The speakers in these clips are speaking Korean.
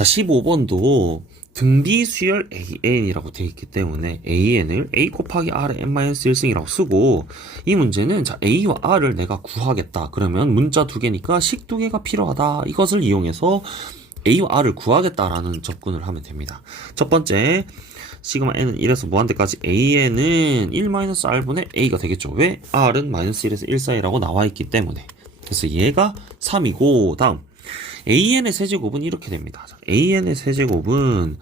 자, 15번도 등비 수열 AN이라고 되어 있기 때문에 AN을 A 곱하기 R의 n-1승이라고 쓰고, 이 문제는 자, A와 R을 내가 구하겠다. 그러면 문자 두 개니까 식 두 개가 필요하다. 이것을 이용해서 A와 R을 구하겠다라는 접근을 하면 됩니다. 첫 번째, 시그마 n은 1에서 무한대까지 AN은 1-R분의 A가 되겠죠. 왜? R은 -1에서 1 사이라고 나와 있기 때문에. 그래서 얘가 3이고, 다음 AN의 세제곱은 이렇게 됩니다. AN의 세제곱은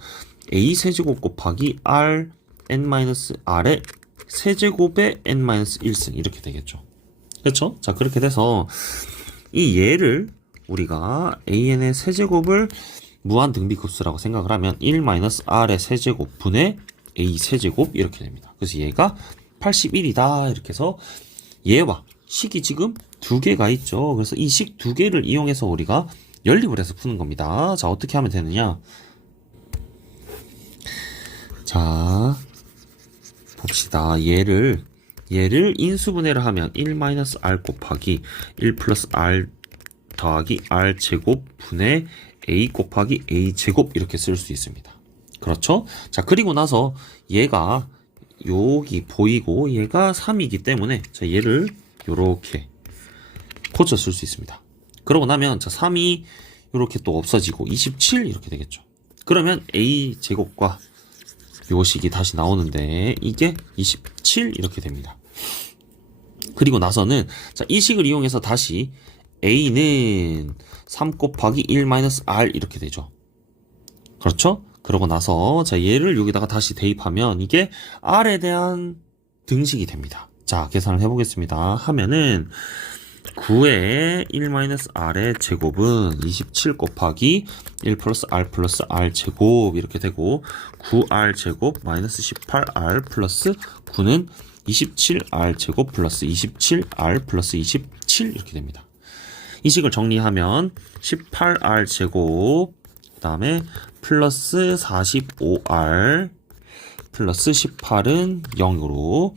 A 세제곱 곱하기 R n-R의 세제곱의 n-1승 이렇게 되겠죠. 그렇죠? 자, 그렇게 돼서 이 얘를 우리가 AN의 세제곱을 무한 등비급수라고 생각을 하면 1-R의 세제곱 분의 A 세제곱 이렇게 됩니다. 그래서 얘가 81이다 이렇게 해서 얘와 식이 지금 두 개가 있죠. 그래서 이 식 두 개를 이용해서 우리가 연립을 해서 푸는 겁니다. 자, 어떻게 하면 되느냐? 자, 봅시다. 얘를 인수분해를 하면 1-R 곱하기 1 플러스 R 더하기 R 제곱 분의 A 곱하기 A 제곱 이렇게 쓸 수 있습니다. 그렇죠? 자, 그리고 나서 얘가 여기 보이고 얘가 3이기 때문에 자, 얘를 요렇게 고쳐 쓸 수 있습니다. 그러고 나면 자, 3이 이렇게 또 없어지고 27 이렇게 되겠죠. 그러면 A 제곱과 요 식이 다시 나오는데 이게 27 이렇게 됩니다. 그리고 나서는 자, 이 식을 이용해서 다시 A는 3 곱하기 1-R 이렇게 되죠. 그렇죠? 그러고 나서 자, 얘를 여기다가 다시 대입하면 이게 R에 대한 등식이 됩니다. 자, 계산을 해보겠습니다. 하면은 9의 1-R의 제곱은 27 곱하기 1 플러스 R 제곱 이렇게 되고 9R 제곱 마이너스 18R 플러스 9는 27R 제곱 플러스 27R 플러스 27 이렇게 됩니다. 이 식을 정리하면 18R 제곱 그 다음에 플러스 45R 플러스 18은 0으로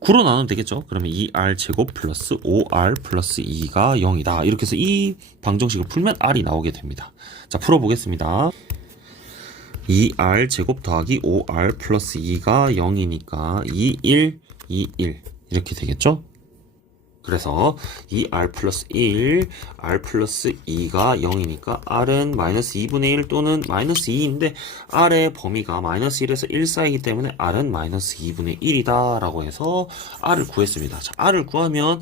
9로 나누면 되겠죠. 그러면 2R 제곱 플러스 5R 플러스 2가 0이다. 이렇게 해서 이 방정식을 풀면 R이 나오게 됩니다. 자, 풀어보겠습니다. 2R 제곱 더하기 5R 플러스 2가 0이니까 2, 1, 2, 1 이렇게 되겠죠. 그래서 2R 플러스 1, R 플러스 2가 0이니까 R은 마이너스 2분의 1 또는 마이너스 2인데 R의 범위가 마이너스 1에서 1 사이이기 때문에 R은 마이너스 2분의 1이다 라고 해서 R을 구했습니다. 자, R을 구하면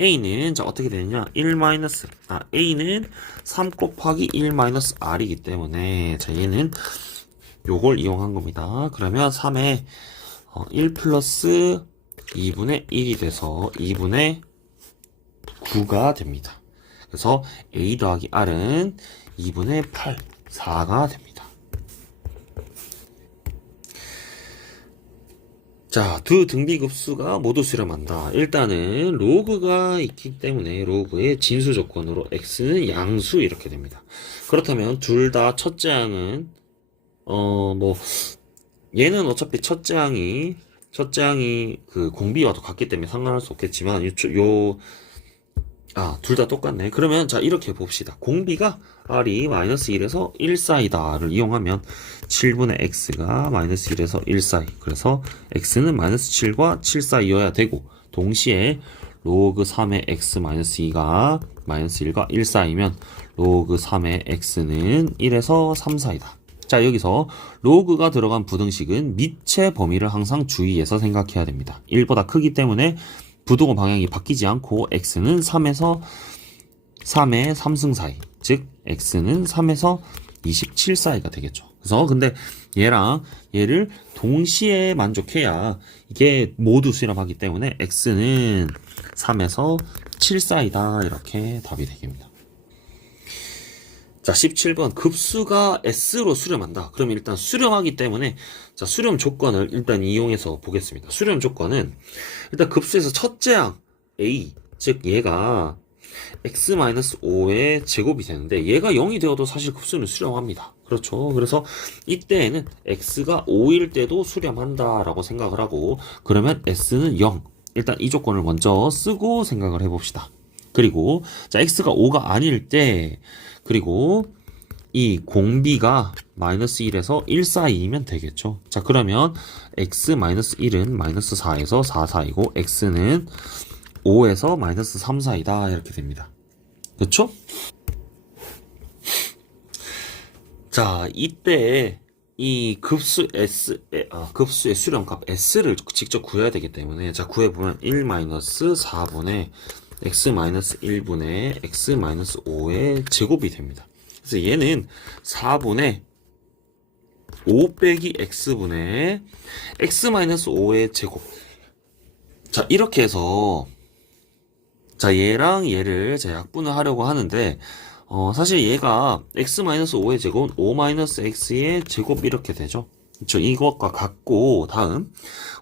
A는 자, 어떻게 되느냐? A는 3 곱하기 1-R이기 때문에 자, 얘는 요걸 이용한 겁니다. 그러면 3에 1 플러스 2분의 1이 돼서 2분의 9가 됩니다. 그래서 A 더하기 R은 2분의 8, 4가 됩니다. 자, 두 등비급수가 모두 수렴한다. 일단은 로그가 있기 때문에 로그의 진수 조건으로 x는 양수 이렇게 됩니다. 그렇다면 둘 다 첫째 양은 얘는 어차피 첫째 양이 그 공비와도 같기 때문에 상관할 수 없겠지만 둘 다 똑같네. 그러면 자, 이렇게 봅시다. 공비가 R이 마이너스 1에서 1 사이다를 이용하면 7분의 X가 마이너스 1에서 1 사이. 그래서 X는 마이너스 7과 7 사이여야 되고, 동시에 로그 3의 X 마이너스 2가 마이너스 1과 1 사이면 로그 3의 X는 1에서 3 사이다. 자, 여기서 로그가 들어간 부등식은 밑의 범위를 항상 주의해서 생각해야 됩니다. 1보다 크기 때문에 부등호 방향이 바뀌지 않고 x는 3에서 3의 3승 사이, 즉 x는 3에서 27 사이가 되겠죠. 그래서 근데 얘를 동시에 만족해야 이게 모두 수렴하기 때문에 x는 3에서 7 사이다 이렇게 답이 되겠습니다. 자, 17번 급수가 S로 수렴한다. 그럼 일단 수렴하기 때문에 자, 수렴 조건을 일단 이용해서 보겠습니다. 수렴 조건은 일단 급수에서 첫째 양 A, 즉 얘가 x-5의 제곱이 되는데 얘가 0이 되어도 사실 급수는 수렴합니다. 그렇죠. 그래서 이때에는 x가 5일 때도 수렴한다라고 생각을 하고, 그러면 S는 0. 일단 이 조건을 먼저 쓰고 생각을 해봅시다. 그리고 자, x가 5가 아닐 때, 그리고 이 공비가 마이너스 1에서 1 사이이면 되겠죠. 자, 그러면 x-1은 마이너스 4에서 4 사이고 x는 5에서 마이너스 3 사이다. 이렇게 됩니다. 그렇죠? 자, 이때 이 급수의 수렴값 s를 직접 구해야 되기 때문에, 자, 구해보면 1-4분의 x-1분의 x-5의 제곱이 됩니다. 그래서 얘는 4분의 5 빼기 x분의 x-5의 제곱. 자, 이렇게 해서, 자, 얘랑 얘를 자, 약분을 하려고 하는데, 사실 얘가 x-5의 제곱은 5-x의 제곱 이렇게 되죠. 그쵸? 이것과 같고, 다음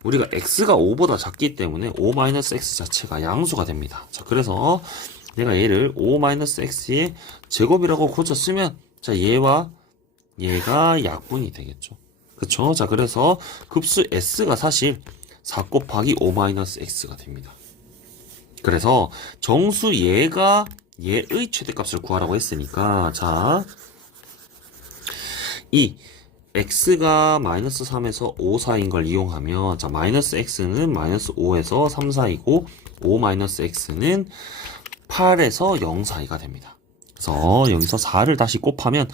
우리가 x가 5보다 작기 때문에 5-x 자체가 양수가 됩니다. 자, 그래서 내가 얘를 5-x의 제곱이라고 고쳐 쓰면, 자, 얘와 얘가 약분이 되겠죠. 그쵸? 자, 그래서 급수 s가 사실 4 곱하기 5-x가 됩니다. 그래서 정수 얘가 얘의 최대값을 구하라고 했으니까, 자, 이 x가 마이너스 3에서 5 사이인 걸 이용하면, 자, 마이너스 x는 마이너스 5에서 3 사이고 5 마이너스 x는 8에서 0 사이가 됩니다. 그래서 여기서 4를 다시 곱하면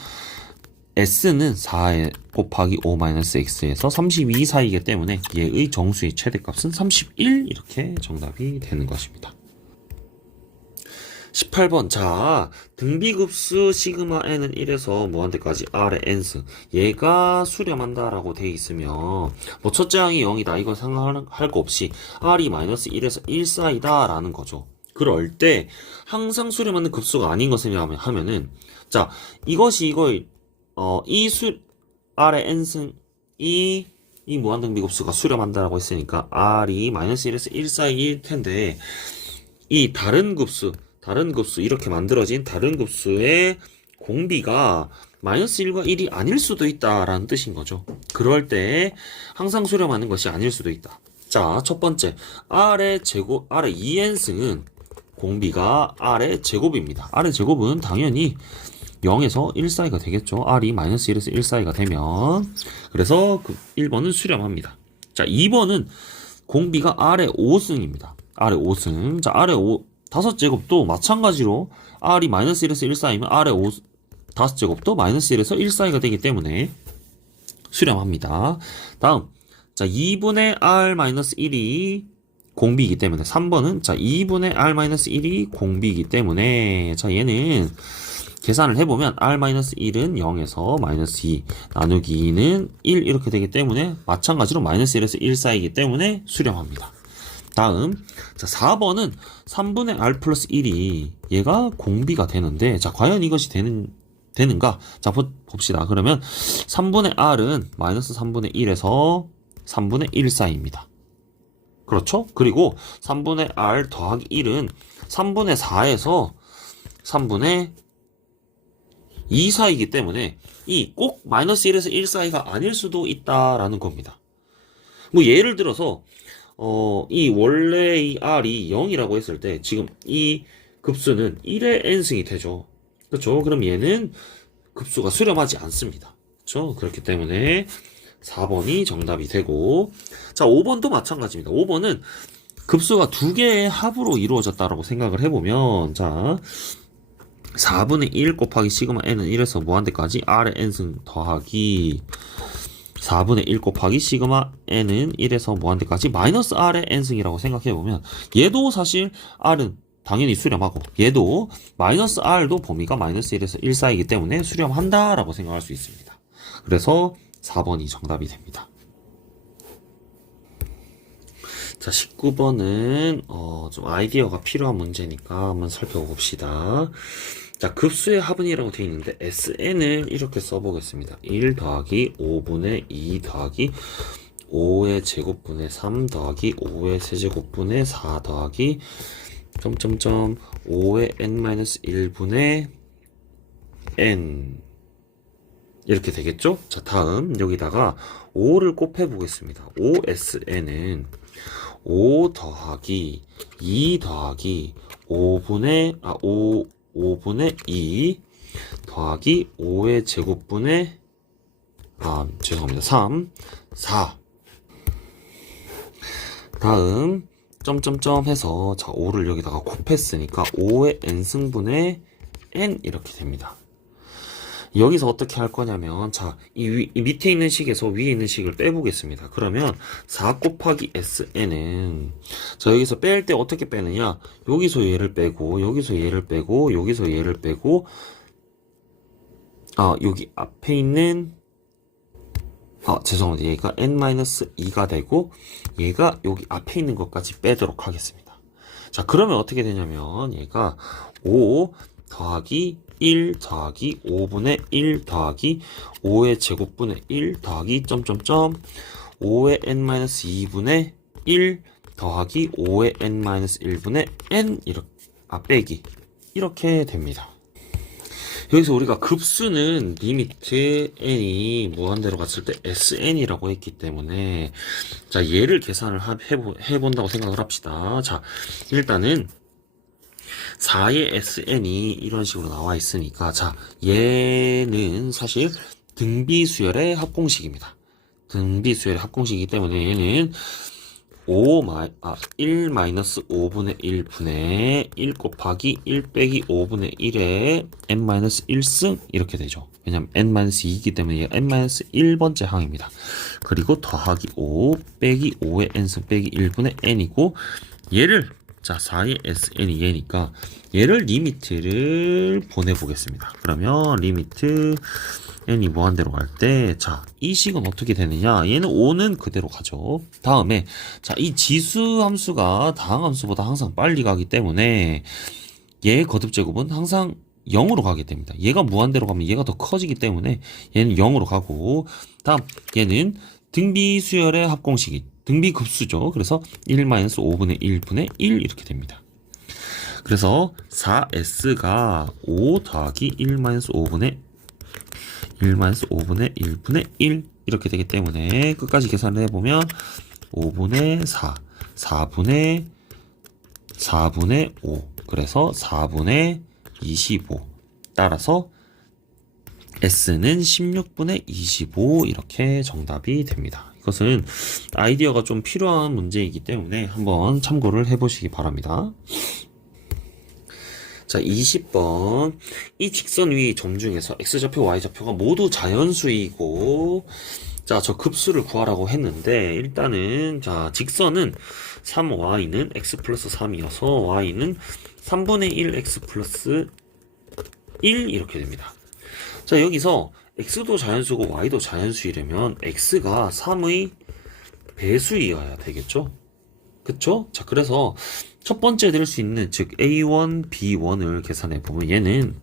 s는 4 곱하기 5 마이너스 x에서 32 사이이기 때문에 얘의 정수의 최대값은 31, 이렇게 정답이 되는 것입니다. 18번. 자, 등비급수 시그마 n은 1에서 무한대까지 r의 n승, 얘가 수렴한다라고 돼 있으면, 뭐 첫째 항이 0이다 이거 상관할 거 없이 r이 마이너스 1에서 1 사이다 라는 거죠. 그럴 때 항상 수렴하는 급수가 아닌 것을 하면은, 자, 이것이 이걸 r의 n승, 이 무한등비급수가 수렴한다라고 했으니까 r이 마이너스 1에서 1 사이일 텐데, 이 다른 급수 이렇게 만들어진 다른 급수의 공비가 마이너스 1과 1이 아닐 수도 있다라는 뜻인 거죠. 그럴 때 항상 수렴하는 것이 아닐 수도 있다. 자, 첫 번째, r의 2n승은 공비가 r의 제곱입니다. r의 제곱은 당연히 0에서 1 사이가 되겠죠. r이 마이너스 1에서 1 사이가 되면. 그래서 1번은 수렴합니다. 자, 2번은 공비가 r의 5승입니다. r의 5승. 자, r의 5제곱도 마찬가지로 r이 마이너스 1에서 1 사이면 r의 5제곱도 마이너스 1에서 1 사이가 되기 때문에 수렴합니다. 다음, 자, 2분의 r-1이 공비이기 때문에 3번은, 자, 2분의 r-1이 공비이기 때문에, 자, 얘는 계산을 해보면 r-1은 0에서 마이너스 2 나누기 2는 1 이렇게 되기 때문에 마찬가지로 마이너스 1에서 1 사이이기 때문에 수렴합니다. 다음, 자, 4번은 3분의 r 플러스 1이 얘가 공비가 되는데, 자, 과연 이것이 되는가? 자, 봅시다. 그러면 3분의 r은 마이너스 3분의 1에서 3분의 1 사이입니다. 그렇죠? 그리고 3분의 r 더하기 1은 3분의 4에서 3분의 2 사이이기 때문에 이 꼭 마이너스 1에서 1 사이가 아닐 수도 있다라는 겁니다. 뭐 예를 들어서 이 원래 이 r이 0이라고 했을 때 지금 이 급수는 1의 n승이 되죠. 그렇죠? 그럼 얘는 급수가 수렴하지 않습니다. 그렇죠? 그렇기 때문에 4번이 정답이 되고, 자, 5번도 마찬가지입니다. 5번은 급수가 두 개의 합으로 이루어졌다라고 생각을 해보면, 자, 4분의 1 곱하기 시그마 n은 1에서 무한대까지 r의 n승 더하기 4분의 1 곱하기 시그마 n은 1에서 무한대까지 마이너스 r의 n승이라고 생각해보면, 얘도 사실 r은 당연히 수렴하고, 얘도 마이너스 r도 범위가 마이너스 1에서 1 사이이기 때문에 수렴한다라고 생각할 수 있습니다. 그래서 4번이 정답이 됩니다. 자, 19번은 좀 아이디어가 필요한 문제니까 한번 살펴봅시다. 자, 급수의 합은이라고 되어 있는데 SN을 이렇게 써보겠습니다. 1 더하기 5분의 2 더하기 5의 제곱분의 3 더하기 5의 세제곱분의 4 더하기 5의 n-1분의 n 이렇게 되겠죠? 자, 다음 여기다가 5를 곱해보겠습니다. 5SN은 5 더하기 2 더하기 5분의 2 더하기 5의 제곱분의 죄송합니다. 3, 4. 다음 점점점 해서 자 5를 여기다가 곱했으니까 5의 n승분의 n 이렇게 됩니다. 여기서 어떻게 할 거냐면 자 이 밑에 있는 식에서 위에 있는 식을 빼보겠습니다. 그러면 4 곱하기 sn은 자 여기서 뺄 때 어떻게 빼느냐, 여기서 얘를 빼고 여기서 얘를 빼고 여기서 얘를 빼고 여기 앞에 있는 죄송합니다. 얘가 n-2가 되고 얘가 여기 앞에 있는 것까지 빼도록 하겠습니다. 자 그러면 어떻게 되냐면 얘가 5 더하기 1 더하기 5분의 1 더하기 5의 제곱분의 1 더하기 점점점 5의 n-2분의 1 더하기 5의 n-1분의 n 이렇게 빼기 이렇게 됩니다. 여기서 우리가 급수는 리미트 n이 무한대로 갔을 때 sn이라고 했기 때문에 자 얘를 계산을 해본다고 생각을 합시다. 자 일단은 4의 sn이 이런 식으로 나와 있으니까 자 얘는 사실 등비수열의 합공식입니다. 등비수열의 합공식이기 때문에 얘는 1-5분의 1분의 1 곱하기 1 빼기 5분의 1에 n-1승 이렇게 되죠. 왜냐면 n-2이기 때문에 얘가 n-1번째 항입니다. 그리고 더하기 5 빼기 5의 n승 빼기 1분의 n이고 얘를 자 4의 sn이 얘니까 얘를 리미트를 보내보겠습니다. 그러면 리미트 n이 무한대로 갈 때 자 이 식은 어떻게 되느냐, 얘는 5는 그대로 가죠. 다음에 자 이 지수 함수가 다항 함수보다 항상 빨리 가기 때문에 얘의 거듭제곱은 항상 0으로 가게 됩니다. 얘가 무한대로 가면 얘가 더 커지기 때문에 얘는 0으로 가고, 다음 얘는 등비수열의 합공식이 등비급수죠. 그래서 1-5분의 1분의 1 이렇게 됩니다. 그래서 4s가 5 더하기 1-5분의 1분의 1 이렇게 되기 때문에 끝까지 계산을 해보면 5분의 4, 4분의 5 그래서 4분의 25 따라서 S는 16분의 25 이렇게 정답이 됩니다. 이것은 아이디어가 좀 필요한 문제이기 때문에 한번 참고를 해보시기 바랍니다. 자 20번 이 직선 위 점 중에서 x좌표 y좌표가 모두 자연수이고 자 저 급수를 구하라고 했는데 일단은 자 직선은 3y는 x 플러스 3이어서 y는 3분의 1 x 플러스 1 이렇게 됩니다. 자 여기서 x도 자연수고 y도 자연수이려면 x가 3의 배수이어야 되겠죠? 그쵸? 자 그래서 첫 번째 될 수 있는 즉 A1, B1을 계산해 보면 얘는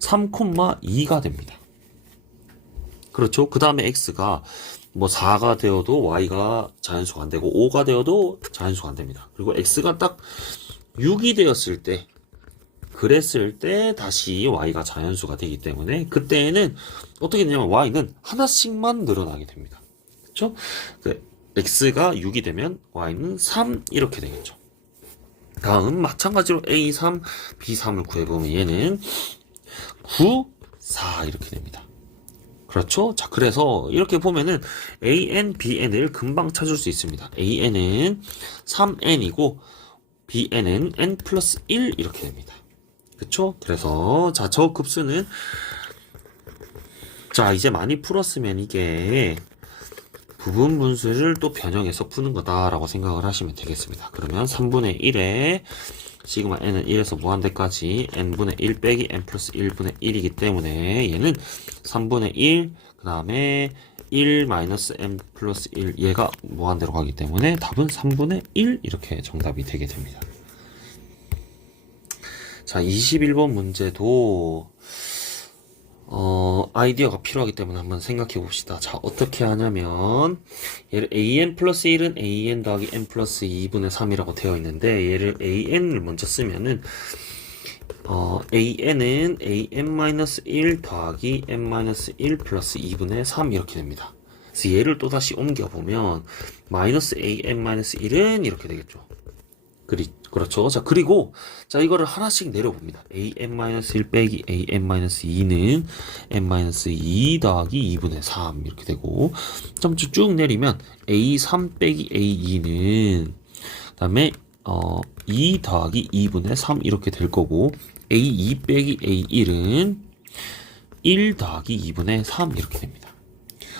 3,2가 됩니다. 그렇죠? 그 다음에 X가 뭐 4가 되어도 Y가 자연수가 안 되고 5가 되어도 자연수가 안 됩니다. 그리고 X가 딱 6이 되었을 때 그랬을 때 다시 Y가 자연수가 되기 때문에 그때는 어떻게 되냐면 Y는 하나씩만 늘어나게 됩니다. 그렇죠? X가 6이 되면 Y는 3 이렇게 되겠죠. 다음 마찬가지로 A3, B3을 구해보면 얘는 9, 4 이렇게 됩니다. 그렇죠? 자 그래서 이렇게 보면은 AN, BN을 금방 찾을 수 있습니다. AN은 3N이고 BN은 N 플러스 1 이렇게 됩니다. 그렇죠? 그래서 자 저 급수는 자 이제 많이 풀었으면 이게 부분 분수를 또 변형해서 푸는 거다라고 생각을 하시면 되겠습니다. 그러면 3분의 1에 시그마 n은 1에서 무한대까지 n분의 1 빼기 n 플러스 1분의 1이기 때문에 얘는 3분의 1, 그 다음에 1 마이너스 n 플러스 1 얘가 무한대로 가기 때문에 답은 3분의 1 이렇게 정답이 되게 됩니다. 자 21번 문제도 아이디어가 필요하기 때문에 한번 생각해 봅시다. 자, 어떻게 하냐면, 얘를 an 플러스 1은 an 더하기 n 플러스 2분의 3이라고 되어 있는데, 얘를 an을 먼저 쓰면은, an은 an-1 더하기 n-1 플러스 2분의 3 이렇게 됩니다. 그래서 얘를 또다시 옮겨보면, 마이너스 an-1은 이렇게 되겠죠. 그렇죠. 자, 그리고, 자, 이거를 하나씩 내려봅니다. an-1 빼기 an-2는 n-2 더하기 2분의 3 이렇게 되고, 점수 쭉 내리면 a3 빼기 a2는, 그 다음에, 2 더하기 2분의 3 이렇게 될 거고, a2 빼기 a1은 1 더하기 2분의 3 이렇게 됩니다.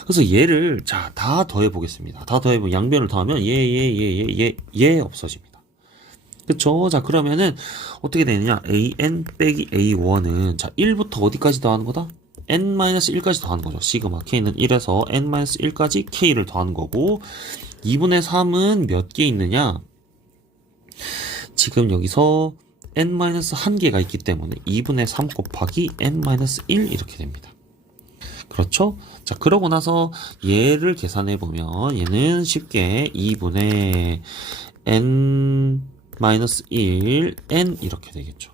그래서 얘를, 자, 다 더해 보겠습니다. 다 더해보면 양변을 더하면 얘 없어집니다. 그쵸? 자, 그러면은 어떻게 되느냐? an 빼기 a1은 자, 1부터 어디까지 더하는 거다? n-1까지 더하는 거죠. 시그마 k는 1에서 n-1까지 k를 더하는 거고, 2분의 3은 몇 개 있느냐? 지금 여기서 n-1개가 있기 때문에 2분의 3 곱하기 n-1 이렇게 됩니다. 그렇죠? 자, 그러고 나서 얘를 계산해 보면 얘는 쉽게 2분의 n-1 n 이렇게 되겠죠.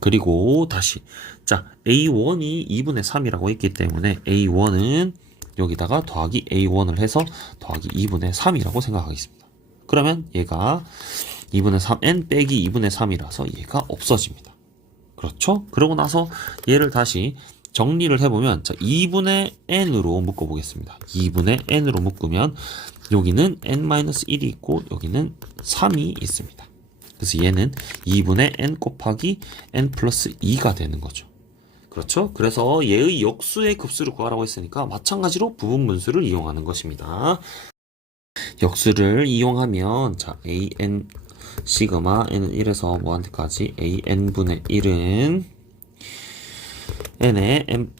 그리고 다시 자, a1이 2분의 3이라고 했기 때문에 a1은 여기다가 더하기 a1을 해서 더하기 2분의 3이라고 생각하겠습니다. 그러면 얘가 2분의 3n 빼기 2분의 3이라서 얘가 없어집니다. 그렇죠? 그러고 나서 얘를 다시 정리를 해보면 자, 2분의 n으로 묶어보겠습니다. 2분의 n으로 묶으면 여기는 n-1이 있고 여기는 3이 있습니다. 그래서 얘는 2분의 n 곱하기 n 플러스 2가 되는 거죠. 그렇죠? 그래서 얘의 역수의 급수를 구하라고 했으니까 마찬가지로 부분분수를 이용하는 것입니다. 역수를 이용하면 자, an 시그마 n은 1에서 뭐한테까지 an분의 1은 n의 m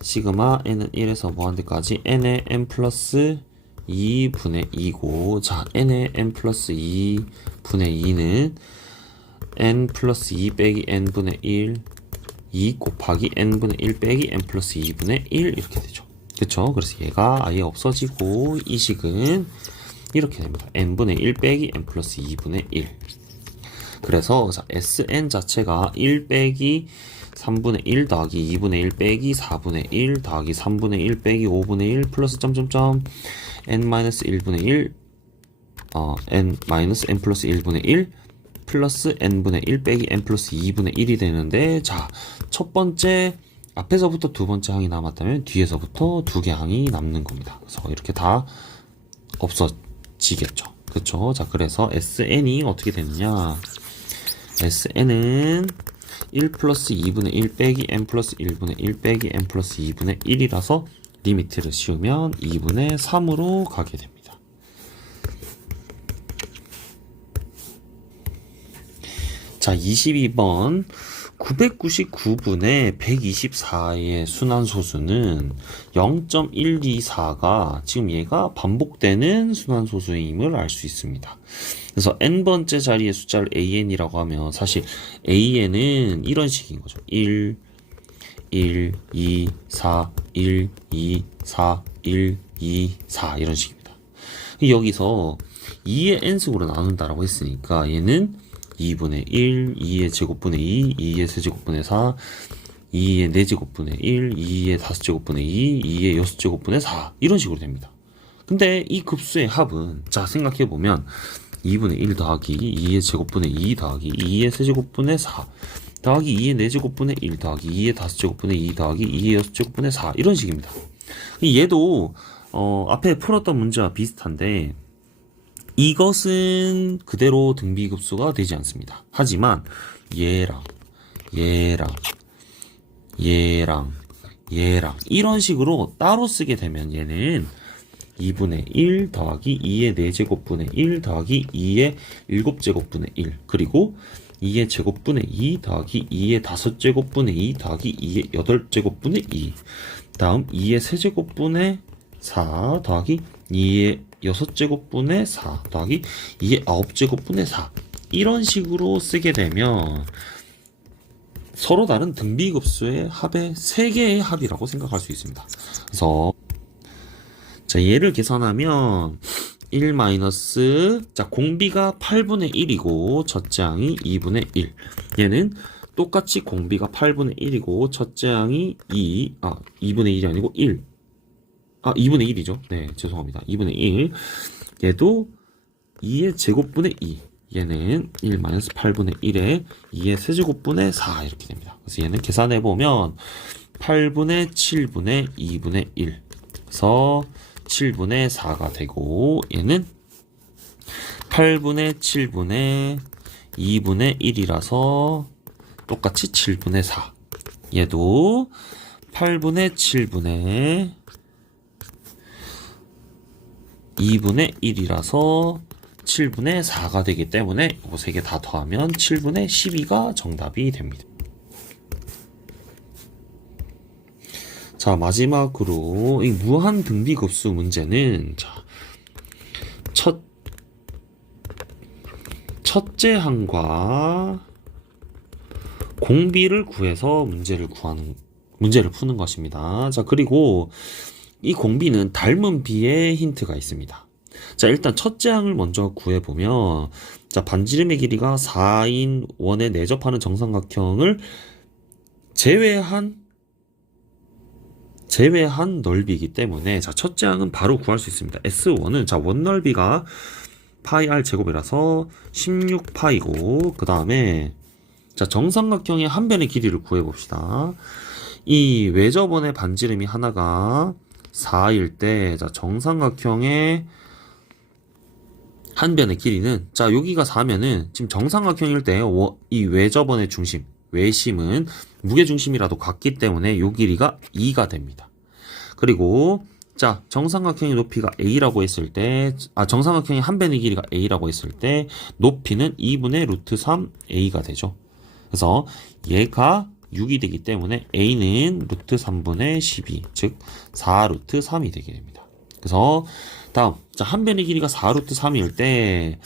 시그마 n은 1에서 뭐한테까지 n의 n 플러스 2분의 2고 자 n의 n 플러스 2분의 2는 n 플러스 2 빼기 n분의 1 2 곱하기 n분의 1 빼기 n 플러스 2분의 1 이렇게 되죠. 그쵸? 그래서 얘가 아예 없어지고 이 식은 이렇게 됩니다. n분의 1 빼기 n 플러스 2분의 1 그래서 자, sn 자체가 1 빼기 3분의 1 더하기 2분의 1 빼기 4분의 1 더하기 3분의 1 빼기 5분의 1 플러스 점점점 n-1분의 1 n 플러스 1분의 1 플러스 n분의 1 빼기 n 플러스 2분의 1이 되는데 자, 첫 번째 앞에서부터 두 번째 항이 남았다면 뒤에서부터 두 개 항이 남는 겁니다. 그래서 이렇게 다 없어지겠죠. 그쵸? 자, 그래서 sn이 어떻게 되느냐? sn은 1 플러스 2분의 1 빼기 n 플러스 1분의 1 빼기 n 플러스 2분의 1이라서 리미트를 씌우면 2분의 3으로 가게 됩니다. 자, 22번 999분의 124의 순환소수는 0.124가 지금 얘가 반복되는 순환소수임을 알 수 있습니다. 그래서 n번째 자리의 숫자를 an이라고 하면 사실 an은 이런 식인 거죠. 1, 1, 2, 4, 1, 2, 4, 1, 2, 4 이런 식입니다. 여기서 2의 n승으로 나눈다라고 했으니까 얘는 2분의 1, 2의 제곱분의 2, 2의 세제곱분의 4, 2의 4제곱분의 1, 2의 5제곱분의 2, 2의 6제곱분의 4 이런 식으로 됩니다. 근데 이 급수의 합은 자, 생각해보면 2분의 1 더하기 2의 제곱분의 2 더하기 2의 세제곱분의 4 더하기 2의 4제곱분의 1 더하기 2의 5제곱분의 2 더하기 2의 6제곱분의 4 이런 식입니다. 얘도 앞에 풀었던 문제와 비슷한데 이것은 그대로 등비급수가 되지 않습니다. 하지만 얘랑 이런 식으로 따로 쓰게 되면 얘는 2분의 1 더하기 2의 4제곱분의 1 더하기 2의 7제곱분의 1 그리고 2의 제곱분의 2 더하기 2의 5제곱분의 2 더하기 2의 8제곱분의 2 다음 2의 세제곱분의 4 더하기 2의 6제곱분의 4 더하기 2의 9제곱분의 4 이런 식으로 쓰게 되면 서로 다른 등비급수의 합의 3개의 합이라고 생각할 수 있습니다. 그래서 자, 얘를 계산하면 1 마이너스 자, 공비가 8분의 1이고 첫째 항이 2분의 1 얘는 똑같이 공비가 8분의 1이고 첫째 항이 2분의 1이 아니고 1 2분의 1이죠. 네, 죄송합니다. 2분의 1 얘도 2의 제곱분의 2 얘는 1 마이너스 8분의 1에 2의 세제곱분의 4 이렇게 됩니다. 그래서 얘는 계산해보면 8분의 7분의 2분의 1 그래서 7분의 4가 되고 얘는 8분의 7분의 2분의 1이라서 똑같이 7분의 4 얘도 8분의 7분의 2분의 1이라서 7분의 4가 되기 때문에 이거 3개 다 더하면 7분의 12가 정답이 됩니다. 자, 마지막으로 이 무한 등비급수 문제는 자, 첫째 항과 공비를 구해서 문제를 푸는 것입니다. 자, 그리고 이 공비는 닮은 비에 힌트가 있습니다. 자, 일단 첫째 항을 먼저 구해보면, 자, 반지름의 길이가 4인 원에 내접하는 정삼각형을 제외한 넓이이기 때문에, 자, 첫째 항은 바로 구할 수 있습니다. S1은, 자, 원 넓이가 파이 r 제곱이라서 16파이고, 그 다음에, 자, 정삼각형의 한 변의 길이를 구해봅시다. 이 외접원의 반지름이 하나가 4일 때, 자, 정삼각형의 한 변의 길이는, 자, 여기가 4면은, 지금 정삼각형일 때, 이 외접원의 중심, 외심은 무게중심이라도 같기 때문에 요 길이가 2가 됩니다. 그리고, 자, 정삼각형의 높이가 a라고 했을 때, 정삼각형의 한 변의 길이가 a라고 했을 때, 높이는 2분의 루트 3a가 되죠. 그래서 얘가 6이 되기 때문에 a는 루트 3분의 12, 즉 4루트 3이 되게 됩니다. 그래서 다음, 자, 한 변의 길이가 4루트 3일 때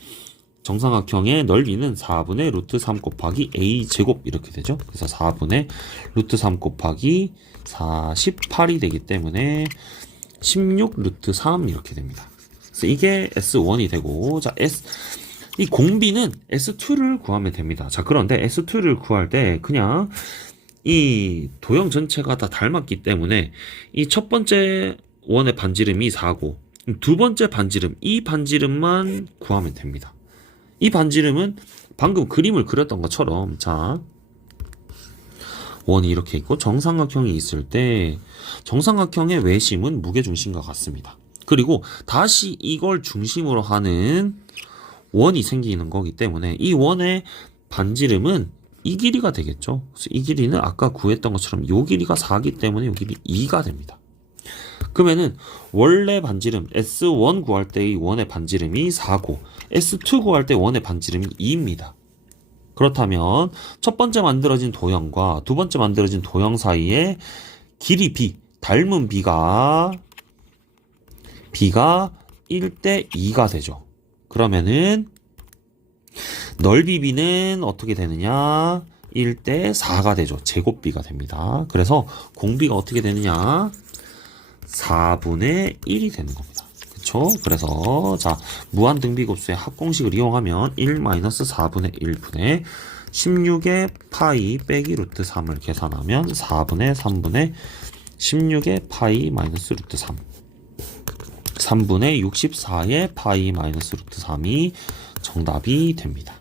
정삼각형의 넓이는 4분의 루트 3 곱하기 a 제곱 이렇게 되죠. 그래서 4분의 루트 3 곱하기 48이 되기 때문에 16 루트 3 이렇게 됩니다. 그래서 이게 S1이 되고, 자, 이 공비는 S2를 구하면 됩니다. 자, 그런데 S2를 구할 때 그냥 이 도형 전체가 다 닮았기 때문에 이 첫 번째 원의 반지름이 4고 두 번째 반지름, 이 반지름만 구하면 됩니다. 이 반지름은 방금 그림을 그렸던 것처럼, 자, 원이 이렇게 있고 정삼각형이 있을 때 정삼각형의 외심은 무게중심과 같습니다. 그리고 다시 이걸 중심으로 하는 원이 생기는 거기 때문에 이 원의 반지름은 이 길이가 되겠죠. 그래서 이 길이는 아까 구했던 것처럼 이 길이가 4기 때문에 이 길이 2가 됩니다. 그러면은 원래 반지름 S1 구할 때 이 원의 반지름이 4고 S2 구할 때 원의 반지름이 2입니다. 그렇다면 첫 번째 만들어진 도형과 두 번째 만들어진 도형 사이에 길이 b, 닮은 b가 1대 2가 되죠. 그러면은 넓이 b는 어떻게 되느냐? 1대 4가 되죠. 제곱비가 됩니다. 그래서 공비가 어떻게 되느냐? 4분의 1이 되는 겁니다. 그쵸? 그래서 자, 무한등비급수의 합공식을 이용하면 1-4분의 1분의 16의 파이 빼기 루트 3을 계산하면 4분의 3분의 16의 파이 마이너스 루트 3 3분의 64의 파이 마이너스 루트 3이 정답이 됩니다.